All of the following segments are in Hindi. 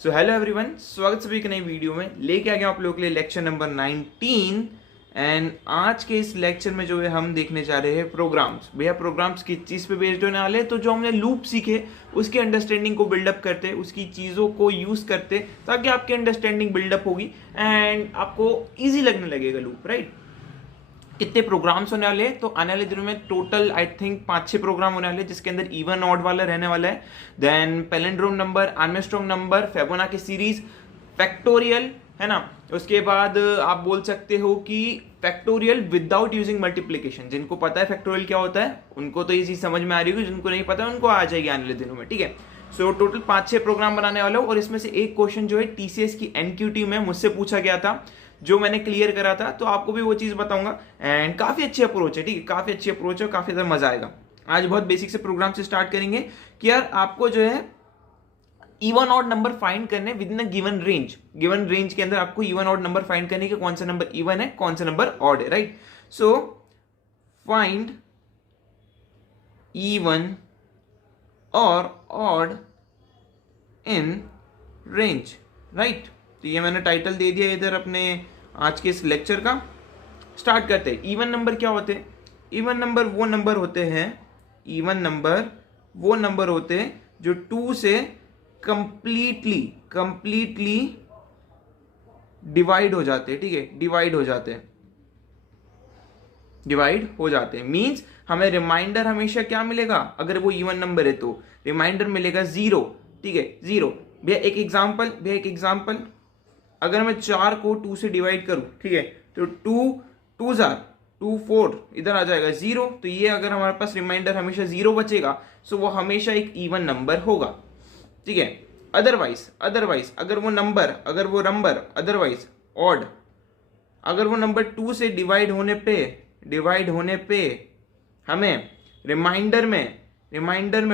सो हेलो एवरीवन, स्वागत सभी की नई वीडियो में। लेके आ गया आप लोगों के लिए लेक्चर नंबर 19। एंड आज के इस लेक्चर में जो है हम देखने जा रहे हैं प्रोग्राम्स। भैया प्रोग्राम्स किस चीज़ पे बेस्ड होने वाले हैं? तो जो हमने लूप सीखे उसकी अंडरस्टैंडिंग को बिल्डअप करते, उसकी चीज़ों को यूज़ करते ताकि आपकी अंडरस्टैंडिंग बिल्डअप होगी एंड आपको ईजी लगने लगेगा लूप, राइट। कितने प्रोग्राम्स होने वाले हैं? तो आने वाले दिनों में टोटल आई थिंक 5-6 प्रोग्राम होने वाले हैं, जिसके अंदर इवन ऑड वाला रहने वाला है, then palindrome number, Armstrong number, Fibonacci series, factorial, है ना। उसके बाद आप बोल सकते हो कि फैक्टोरियल विदाउट यूजिंग मल्टीप्लीकेशन। जिनको पता है फैक्टोरियल क्या होता है उनको तो ये चीज समझ में आ रही होगी, जिनको नहीं पता है उनको आ जाएगी आने वाले दिनों में, ठीक है। सो टोटल 5-6 प्रोग्राम बनाने वाला हूँ और इसमें से एक क्वेश्चन जो है टीसीएस की एनक्यूटी में मुझसे पूछा गया था, जो मैंने क्लियर करा था, तो आपको भी वो चीज बताऊंगा। एंड काफी अच्छी अप्रोच है, ठीक है, काफी अच्छी अप्रोच है, काफी ज्यादा मजा आएगा। आज बहुत बेसिक से प्रोग्राम से स्टार्ट करेंगे कि यार आपको जो है इवन ऑड नंबर फाइंड करने with in a given range. Given range के अंदर आपको इवन ऑड नंबर फाइंड करने के कौन सा नंबर इवन है, कौन सा नंबर ऑड है, राइट। सो फाइंड इवन और ऑड इन रेंज, राइट। तो ये मैंने टाइटल दे दिया इधर अपने आज के इस लेक्चर का। स्टार्ट करते हैं। इवन नंबर क्या होते हैं? इवन नंबर वो नंबर होते हैं, इवन नंबर वो नंबर होते हैं जो 2 से कंप्लीटली डिवाइड हो जाते हैं, ठीक है, डिवाइड हो जाते हैं। मींस हमें रिमाइंडर हमेशा क्या मिलेगा? अगर वो इवन नंबर है तो रिमाइंडर मिलेगा 0, ठीक है, 0। भैया एक एग्जांपल, अगर मैं 4 को 2 से डिवाइड करूं, ठीक है, तो 2 2 4 इधर आ जाएगा 0। तो ये अगर हमारे पास रिमाइंडर हमेशा 0 बचेगा सो वो हमेशा एक इवन नंबर होगा, ठीक है। अदरवाइज अगर वो नंबर अदरवाइज ऑड, अगर वो नंबर 2 से डिवाइड होने पे हमें रिमाइंडर में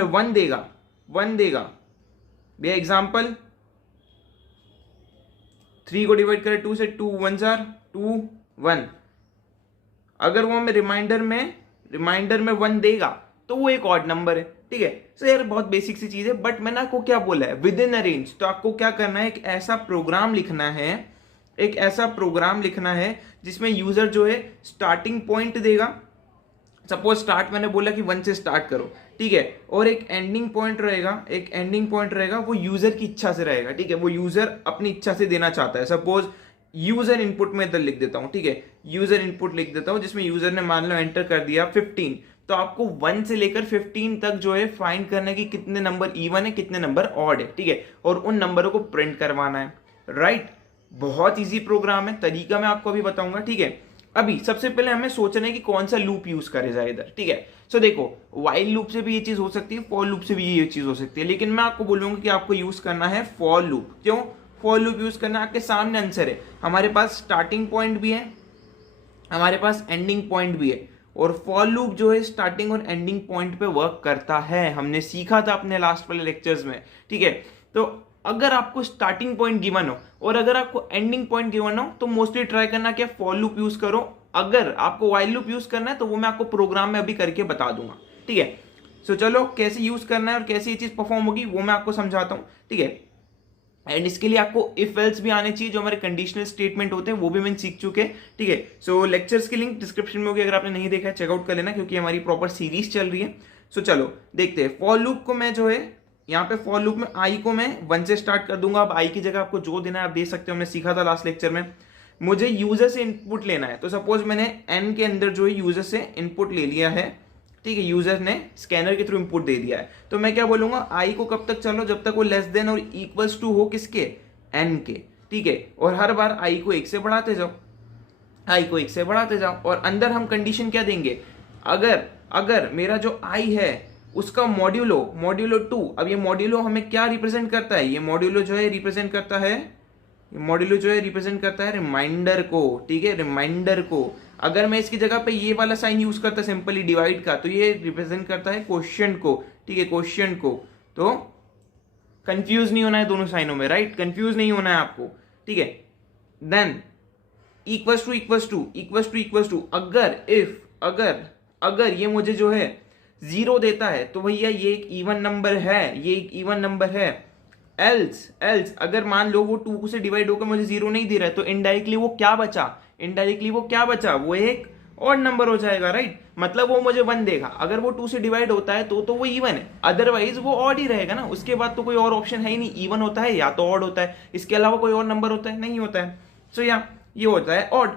1 देगा। भैया एग्जांपल 3 को डिवाइड करें 2 से, 2 1 2 1। अगर वो हमें रिमाइंडर में 1 देगा तो वो एक ऑड नंबर है, ठीक है। सो यार बहुत बेसिक सी चीज है, बट मैंने आपको क्या बोला है? With in a range. तो आपको क्या करना है? एक ऐसा प्रोग्राम लिखना है जिसमें यूजर जो है स्टार्टिंग पॉइंट देगा। सपोज स्टार्ट मैंने बोला कि 1 से स्टार्ट करो, ठीक है, और एक एंडिंग पॉइंट रहेगा, वो यूजर की इच्छा से रहेगा, ठीक है, वो यूजर अपनी इच्छा से देना चाहता है। सपोज यूजर इनपुट में इधर लिख देता हूं, ठीक है, यूजर इनपुट लिख देता हूं जिसमें यूजर ने मान लो एंटर कर दिया 15। तो आपको 1 से लेकर 15 तक जो है फाइंड करना है कि कितने नंबर इवन है, कितने नंबर ऑड है, ठीक है, और उन नंबरों को प्रिंट करवाना है, राइट। बहुत इजी प्रोग्राम है, तरीका मैं आपको अभी बताऊंगा, ठीक है। अभी सबसे पहले हमें सोचना है कि कौन सा लूप यूज करे जाए इधर, ठीक है। सो देखो, वाइल लूप से भी ये चीज हो सकती है, फॉर लूप से भी ये चीज हो सकती है, लेकिन मैं आपको बोलूंगा कि आपको यूज करना है फॉर लूप। क्यों फॉर लूप यूज करना? आपके सामने आंसर है, हमारे पास स्टार्टिंग पॉइंट भी है, हमारे पास एंडिंग पॉइंट भी है, और फॉर लूप जो है स्टार्टिंग और एंडिंग पॉइंट पे वर्क करता है। हमने सीखा था अपने लास्ट वाले लेक्चर्स में, ठीक है। तो अगर आपको स्टार्टिंग पॉइंट गिवन हो और अगर आपको एंडिंग पॉइंट गिवन हो तो मोस्टली ट्राई करना क्या, फॉर लूप यूज करो। अगर आपको व्हाइल लूप यूज करना है तो वो मैं आपको प्रोग्राम में अभी करके बता दूंगा, ठीक है। सो चलो कैसे यूज करना है और कैसे ये चीज परफॉर्म होगी वो मैं आपको समझाता हूं, ठीक है। एंड इसके लिए आपको इफ एल्स भी आने चाहिए, जो हमारे कंडीशनल स्टेटमेंट होते हैं वो भी मैंने सीख चुके हैं, ठीक है। सो लेक्चर्स की लिंक डिस्क्रिप्शन में होगी, अगर आपने नहीं देखा है चेकआउट कर लेना, क्योंकि हमारी प्रॉपर सीरीज चल रही है। सो चलो देखते हैं। फॉर लूप को मैं जो है यहाँ पे फॉर लूप में आई को मैं 1 से स्टार्ट कर दूंगा। अब आई की जगह आपको जो देना है आप दे सकते हो, हमने सीखा था लास्ट लेक्चर में। मुझे यूजर से इनपुट लेना है, तो सपोज मैंने एन के अंदर जो है यूजर से इनपुट ले लिया है, ठीक है, यूजर ने स्कैनर के थ्रू इनपुट दे दिया है। तो मैं क्या बोलूंगा, आई को कब तक चलो? जब तक वो लेस देन और इक्वल्स टू हो किसके? एन के, ठीक है। और हर बार आई को 1 से बढ़ाते जाओ, और अंदर हम कंडीशन क्या देंगे? अगर मेरा जो आई है उसका मॉड्यूलो 2। अब ये मॉड्यूलो हमें क्या रिप्रेजेंट करता है? ये मॉड्यूलो जो है रिप्रेजेंट करता है रिमाइंडर को, ठीक है, रिमाइंडर को। अगर मैं इसकी जगह पे ये वाला साइन यूज करता सिंपली डिवाइड का, तो ये रिप्रेजेंट करता है क्वेश्चन को, ठीक है, क्वेश्चन को। तो कंफ्यूज नहीं होना है दोनों साइनों में, राइट, कंफ्यूज नहीं होना है आपको, ठीक है। देन इक्वल्स टू अगर ये मुझे जो है 0 देता है तो भैया ये एक इवन नंबर है, एल्स अगर मान लो वो 2 से डिवाइड होकर मुझे 0 नहीं दे रहा है तो इनडायरेक्टली वो क्या बचा, वो एक ऑड नंबर हो जाएगा, राइट। मतलब वो मुझे 1 देगा। अगर वो 2 से डिवाइड होता है तो वो इवन है, अदरवाइज वो ऑड ही रहेगा ना। उसके बाद तो कोई और ऑप्शन है ही नहीं, इवन होता है या तो ऑड होता है, इसके अलावा कोई और नंबर होता है नहीं होता है। सो ये होता है ऑड,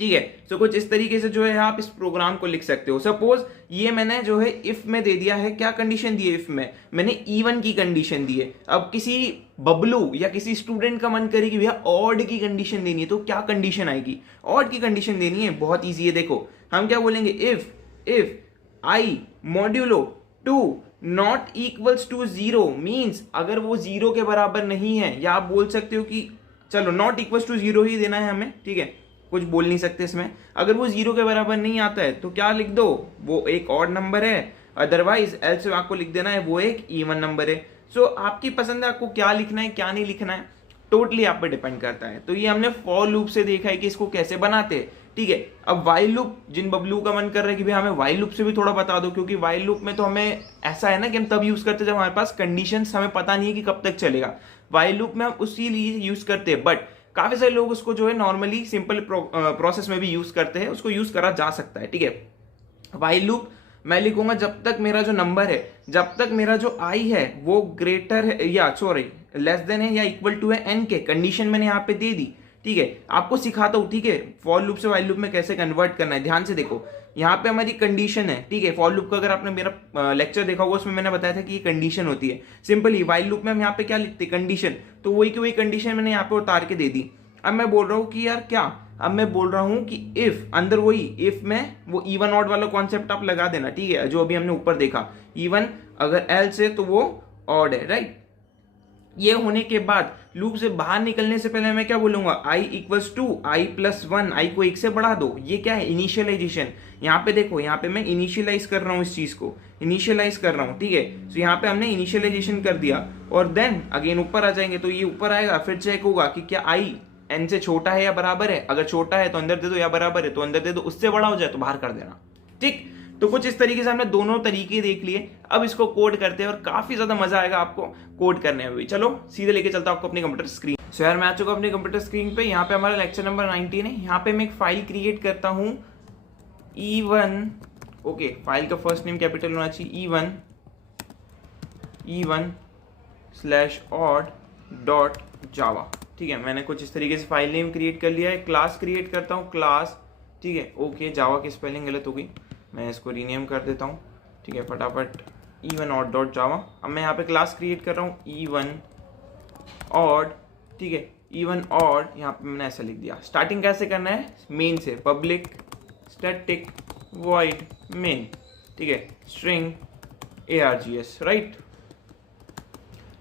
ठीक है। सो कुछ इस तरीके से जो है आप इस प्रोग्राम को लिख सकते हो। सपोज ये मैंने जो है इफ में दे दिया है, क्या कंडीशन दी है इफ में, मैंने इवन की कंडीशन दी है। अब किसी बबलू या किसी स्टूडेंट का मन करे कि भैया ऑड की कंडीशन देनी है, तो क्या कंडीशन आएगी, ऑड की कंडीशन देनी है। बहुत ईजी है, देखो हम क्या बोलेंगे, if I modulo 2 not equals to 0 means अगर वो 0 के बराबर नहीं है, या आप बोल सकते हो कि चलो नॉट इक्वल्स टू 0 ही देना है हमें, ठीक है, कुछ बोल नहीं सकते इसमें। अगर वो 0 के बराबर नहीं आता है तो क्या लिख दो, वो एक ऑड नंबर है, अदरवाइज एल्स में आपको लिख देना है वो एक इवन नंबर है। सो आपकी पसंद है आपको क्या लिखना है क्या नहीं लिखना है, टोटली आप पे डिपेंड करता है। तो ये हमने फॉर लूप से देखा है कि इसको कैसे बनाते हैं, ठीक है। अब वाइल लूप, जिन बबलू का मन कर रहा है कि भाई हमें वाइल लूप से भी थोड़ा बता दो, क्योंकि वाइल लूप में तो हमें ऐसा है ना कि हम तब यूज करते हैं जब हमारे पास कंडीशंस हमें पता नहीं है कि कब तक चलेगा। वाइल लूप में हम उसी लिए यूज करते हैं, बट काफी सारे लोग उसको जो है नॉर्मली सिंपल प्रोसेस में भी यूज करते हैं, उसको यूज करा जा सकता है, ठीक है। वाइल लूप मैं लिखूंगा जब तक मेरा जो नंबर है, जब तक मेरा जो आई है वो ग्रेटर है या सॉरी लेस देन है या इक्वल टू है एन के, कंडीशन मैंने यहाँ पे दे दी, ठीक है। आपको सिखाता हूँ, ठीक है, फॉर लूप से वाइल लूप में कैसे कन्वर्ट करना है। ध्यान से देखो, यहाँ पे हमारी कंडीशन है, ठीक है। फॉर लूप का अगर आपने मेरा लेक्चर देखा होगा उसमें मैंने बताया था कि ये कंडीशन होती है। सिंपली वाइल लूप में हम यहाँ पे क्या लिखते हैं, कंडीशन, तो वही की वही कंडीशन मैंने यहाँ पे उतार के दे दी। अब मैं बोल रहा हूँ कि यार क्या, अब मैं बोल रहा हूँ कि इफ, अंदर वही इफ में वो इवन ऑड वाला कॉन्सेप्ट आप लगा देना, ठीक है, जो अभी हमने ऊपर देखा, इवन अगर एल्स है तो वो ऑड है, राइट। ये होने के बाद लूप से बाहर निकलने से पहले मैं क्या बोलूंगा, i equals to I plus 1, I को 1 से बढ़ा दो। ये क्या है, इनिशियलाइजेशन। यहाँ पे देखो, यहाँ पे मैं इनिशियलाइज कर रहा हूँ, इस चीज को इनिशियलाइज कर रहा हूँ, ठीक है। तो यहाँ पे हमने इनिशियलाइजेशन कर दिया और देन अगेन ऊपर आ जाएंगे, तो ये ऊपर आएगा, फिर चेक होगा कि क्या आई n से छोटा है या बराबर है। अगर छोटा है तो अंदर दे दो, या बराबर है तो अंदर दे दो, उससे बड़ा हो जाए तो बाहर कर देना, ठीक। तो कुछ इस तरीके से हमने दोनों तरीके देख लिए। अब इसको कोड करते हैं और काफी ज्यादा मजा आएगा आपको कोड करने में भी। चलो सीधे लेके चलता हूं आपको अपनी कंप्यूटर स्क्रीन। सो यार मैं आ चुका हूं अपनी कंप्यूटर स्क्रीन पे। यहाँ पे हमारा लेक्चर नंबर 19 है। यहाँ पे मैं एक फाइल क्रिएट करता हूँ E1, ओके, फाइल का फर्स्ट नेम कैपिटल होना चाहिए, E1/odd.java, ठीक है। मैंने कुछ इस तरीके से फाइल नेम क्रिएट कर लिया है। क्लास क्रिएट करता हूँ, क्लास, ठीक है, ओके, जावा की स्पेलिंग गलत हो गई, मैं इसको रीनेम कर देता हूँ, ठीक है, फटाफट, E1/odd.java। अब मैं यहाँ पे क्लास क्रिएट कर रहा हूँ E1/odd, ठीक है, E1/odd, यहाँ पे मैंने ऐसा लिख दिया। स्टार्टिंग कैसे करना है, मेन से, पब्लिक स्टैटिक वॉइड मेन, ठीक है, स्ट्रिंग args, राइट।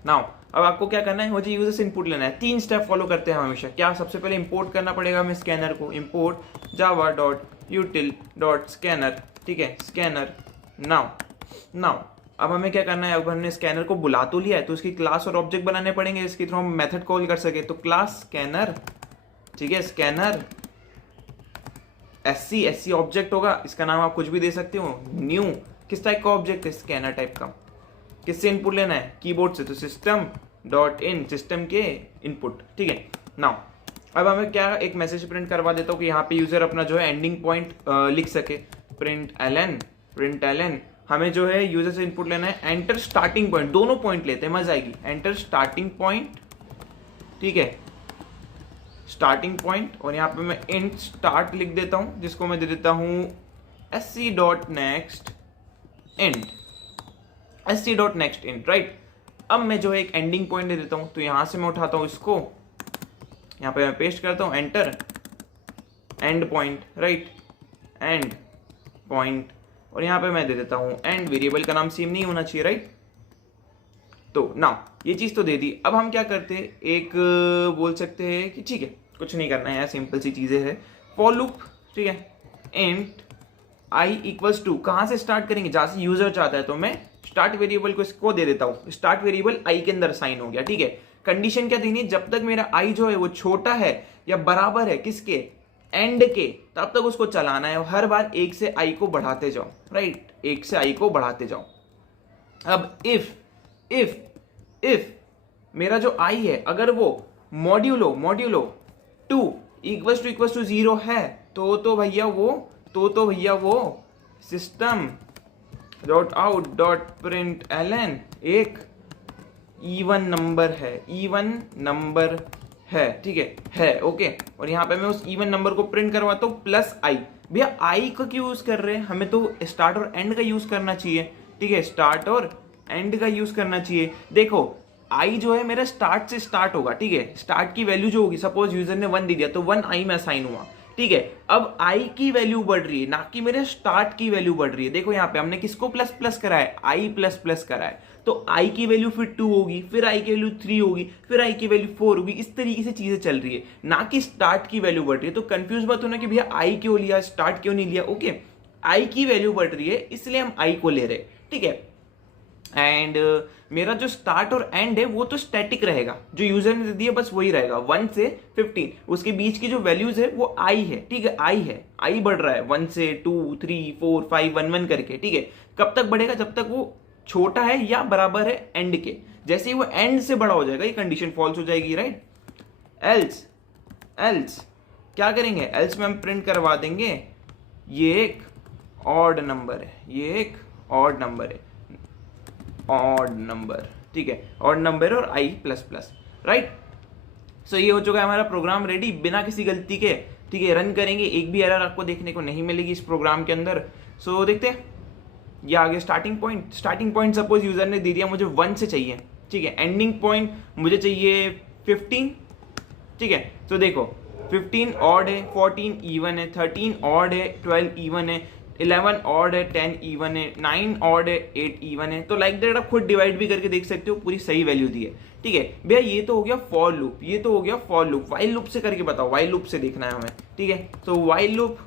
नाउ अब आपको क्या करना है, मुझे यूजर से इनपुट लेना है। 3 स्टेप फॉलो करते हैं हमेशा। क्या, सबसे पहले इंपोर्ट करना पड़ेगा हमें स्कैनर को, इंपोर्ट java.util.scanner, ठीक है, स्कैनर। नाउ अब हमें क्या करना है, अब हमने स्कैनर को बुला तो लिया है, तो उसकी क्लास और ऑब्जेक्ट बनाने पड़ेंगे जिसके थ्रू हम मेथड कॉल कर सके। तो क्लास स्कैनर, ठीक है, स्कैनर SC ऑब्जेक्ट होगा, इसका नाम आप कुछ भी दे सकते हो। न्यू, किस टाइप का ऑब्जेक्ट है, स्कैनर टाइप का। किससे इनपुट लेना है, कीबोर्ड से, तो system.in, सिस्टम के इनपुट, ठीक है। नाउ अब हमें क्या, एक मैसेज प्रिंट करवा देता हूँ कि यहाँ पे यूजर अपना जो है एंडिंग पॉइंट लिख सके। प्रिंट एलन हमें जो है यूजर से इनपुट लेना है। एंटर स्टार्टिंग पॉइंट, दोनों पॉइंट लेते हैं, मजा आएगी। एंटर स्टार्टिंग पॉइंट, ठीक है, स्टार्टिंग पॉइंट, और यहाँ पे मैं इंट स्टार्ट लिख देता हूँ, जिसको मैं दे देता हूँ sc.next int, राइट। अब मैं जो है एक एंडिंग पॉइंट दे देता हूँ, तो यहां से मैं उठाता हूँ इसको, यहाँ पे मैं पेस्ट करता हूँ, enter and point, right, and point, और यहाँ पे मैं दे देता हूँ एंड। वेरिएबल का नाम सेम नहीं होना चाहिए, राइट। तो नाउ ये चीज तो दे दी। अब हम क्या करते हैं, एक बोल सकते हैं कि ठीक है, कुछ नहीं करना है यार, सिंपल सी चीजें है। फॉर लूप, ठीक है, इंट आई इक्वल्स टू, कहां से स्टार्ट करेंगे, जहां से यूजर चाहता है, तो मैं स्टार्ट वेरिएबल को इसको दे देता हूं। स्टार्ट वेरिएबल आई के अंदर साइन हो गया, ठीक है। कंडीशन क्या देनी है, जब तक मेरा आई जो है वो छोटा है या बराबर है किसके, एंड के, तब तक उसको चलाना है। हर बार 1 से आई को बढ़ाते जाओ, राइट, 1 से आई को बढ़ाते जाओ। अब इफ मेरा जो आई है अगर वो मॉड्यूलो 2 इक्वल्स टू 0 है तो भैया वो system dot out dot println एक इवन नंबर है, ठीक है ओके। और यहाँ पे मैं उस इवन नंबर को प्रिंट करवाता हूँ प्लस आई। भैया आई का क्यों यूज कर रहे हैं, हमें तो स्टार्ट और एंड का यूज करना चाहिए, ठीक है, स्टार्ट और एंड का यूज करना चाहिए। देखो आई जो है मेरा स्टार्ट से स्टार्ट होगा, ठीक है, स्टार्ट की वैल्यू जो होगी, सपोज यूजर ने 1 दे दिया तो 1 आई में असाइन हुआ, ठीक है। अब आई की वैल्यू बढ़ रही है, ना कि मेरे स्टार्ट की वैल्यू बढ़ रही है। देखो यहाँ पे हमने किसको प्लस प्लस करा है, आई प्लस प्लस करा है, तो आई की वैल्यू फिर 2 होगी, फिर आई की वैल्यू 3 होगी, फिर आई की वैल्यू 4 होगी। इस तरीके से चीजें चल रही है, ना कि स्टार्ट की वैल्यू बढ़ रही है। तो कंफ्यूज मत होना कि भैया आई क्यों लिया, स्टार्ट क्यों नहीं लिया। ओके, आई की वैल्यू बढ़ रही है इसलिए हम आई को ले रहे, ठीक है। एंड मेरा जो स्टार्ट और एंड है वो तो स्टैटिक रहेगा, जो यूजर ने दे दिया बस वही रहेगा 1 से 15, उसके बीच की जो वैल्यूज है वो आई है, ठीक है, आई बढ़ रहा है 1 से 2 3 4 5 1 1 करके, ठीक है। कब तक बढ़ेगा, जब तक वो छोटा है या बराबर है एंड के। जैसे ही वो एंड से बड़ा हो जाएगा ये कंडीशन फॉल्स हो जाएगी, राइट। एल्स क्या करेंगे, एल्स में हम प्रिंट करवा देंगे ये एक ऑड नंबर है, ये एक ऑड नंबर है, ऑड नंबर, ठीक है, ऑड नंबर और आई प्लस प्लस, राइट। सो ये हो चुका है हमारा प्रोग्राम रेडी बिना किसी गलती के, ठीक है। रन करेंगे, एक भी एरर आपको देखने को नहीं मिलेगी इस प्रोग्राम के अंदर। सो देखते हैं ये आगे स्टार्टिंग पॉइंट सपोज यूजर ने दे दिया मुझे 1 से चाहिए, ठीक है। एंडिंग पॉइंट मुझे चाहिए 15, ठीक है। तो देखो 15 ऑड है, 14 इवन है, 13 ऑड है, 12 इवन है, 11 ऑड है, 10 इवन है, 9 ऑड है, 8 इवन है। तो लाइक दैट आप खुद डिवाइड भी करके देख सकते हो, पूरी सही वैल्यू दी है, ठीक है। भैया ये तो हो गया फॉर लूप, ये तो हो गया फॉर लूप। वाइल लूप से करके बताओ, वाइल लूप से देखना है हमें, ठीक है। तो वाइल लूप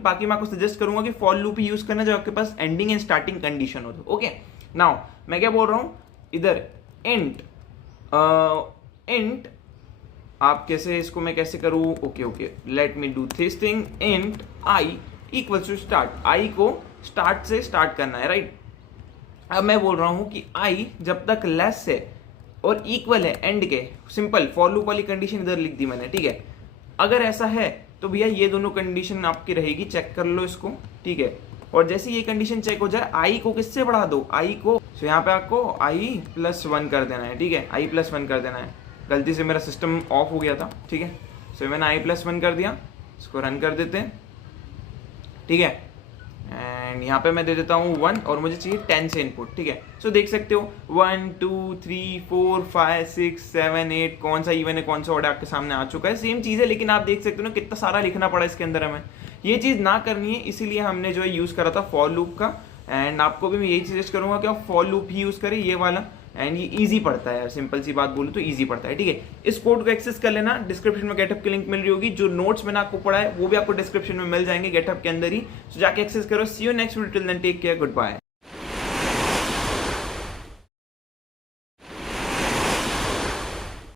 बाकी मैं आपको सजेस्ट करूंगा कि फॉर लूप ही यूज करना जब आपके पास एंडिंग एंड स्टार्टिंग कंडीशन हो तो, ओके। नाउ मैं क्या बोल रहा हूं इधर, इंट आप कैसे इसको मैं कैसे करूं, okay let me do this thing. Int I equals to start, I को स्टार्ट से स्टार्ट करना है, राइट। अब मैं बोल रहा हूं कि आई जब तक लेस है और इक्वल है एंड के, सिंपल फॉर लूप वाली कंडीशन इधर लिख दी मैंने, ठीक है। अगर ऐसा है तो भैया ये दोनों कंडीशन आपकी रहेगी, चेक कर लो इसको, ठीक है। और जैसे ये कंडीशन चेक हो जाए, आई को किससे बढ़ा दो, आई को, तो यहाँ पे आपको आई +1 कर देना है, ठीक है, आई +1 कर देना है। गलती से मेरा सिस्टम ऑफ हो गया था, ठीक है। सो मैंने आई +1 कर दिया, इसको रन कर देते हैं, ठीक है। एंड यहाँ पे मैं दे देता हूँ 1 और मुझे चाहिए 10 से इनपुट, ठीक है। सो देख सकते हो 1 2 3 4 5 6 7 8 कौन सा इवन है कौन सा ऑड आपके सामने आ चुका है। सेम चीज़ है, लेकिन आप देख सकते हो ना कितना सारा लिखना पड़ा इसके अंदर हमें। ये चीज़ ना करनी है, इसीलिए हमने जो है यूज़ करा था फॉर लूप का। एंड आपको भी मैं यही सजेस्ट करूँगा कि आप फॉर लूप ही यूज़ करें, ये वाला। एंड ये इजी पड़ता है, सिंपल सी बात बोलूँ तो इजी पड़ता है, ठीक है। इस कोड को एक्सेस कर लेना, डिस्क्रिप्शन में गेटअप की लिंक मिल रही होगी। जो नोट्स मैंने आपको पढ़ा है वो भी आपको डिस्क्रिप्शन में मिल जाएंगे गेटअप के अंदर ही, तो जाके एक्सेस करो। See you next video, till then take care, good bye.